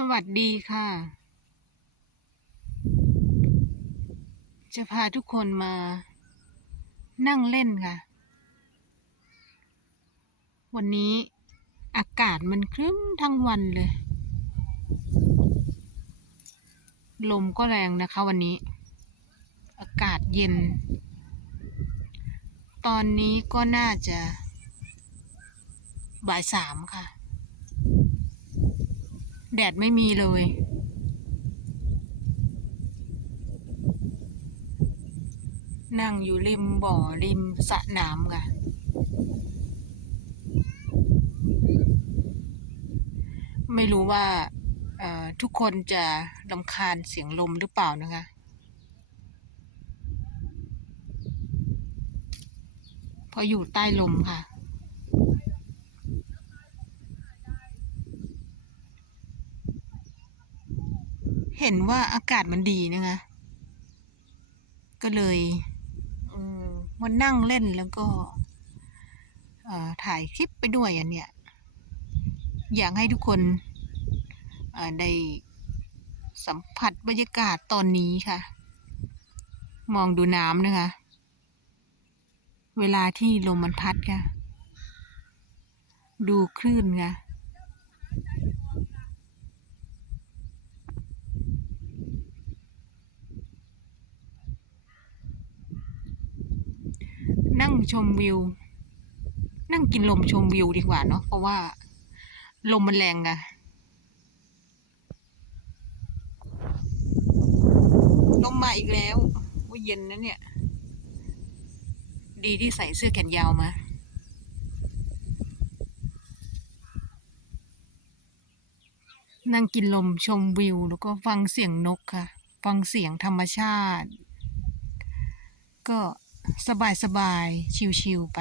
สวัสดีค่ะ จะพาทุกคนมา นั่งเล่นค่ะ วันนี้อากาศมันครึ้มทั้งวันเลย ลมก็แรงนะคะวันนี้ อากาศเย็น ตอนนี้ก็น่าจะ บ่ายสามค่ะ แดดไม่มีเลยนั่งอยู่ริมบ่อริมสระน้ำค่ะ ไม่รู้ว่าทุกคนจะรำคาญเสียงลมหรือเปล่านะคะเพราะอยู่ใต้ลมค่ะ เห็นว่าอากาศมันดีนะคะ ก็เลยมานั่งเล่นแล้วก็ถ่ายคลิปไปด้วยอันเนี้ยอยากให้ทุกคนได้สัมผัสบรรยากาศตอนนี้ค่ะ มองดูน้ำนะคะ เวลาที่ลมมันพัดค่ะ ดูคลื่นค่ะ ชมวิว นั่งกินลมชมวิวดีกว่าเนาะเพราะว่า ลมมันแรงอะลมมาอีกแล้วว่าเย็นนะเนี่ย ดีที่ใส่เสื้อแขนยาวมานั่งกินลมชมวิว แล้วก็ฟังเสียงนกค่ะ ฟังเสียงธรรมชาติ ก็ สบายสบายๆชิวๆไป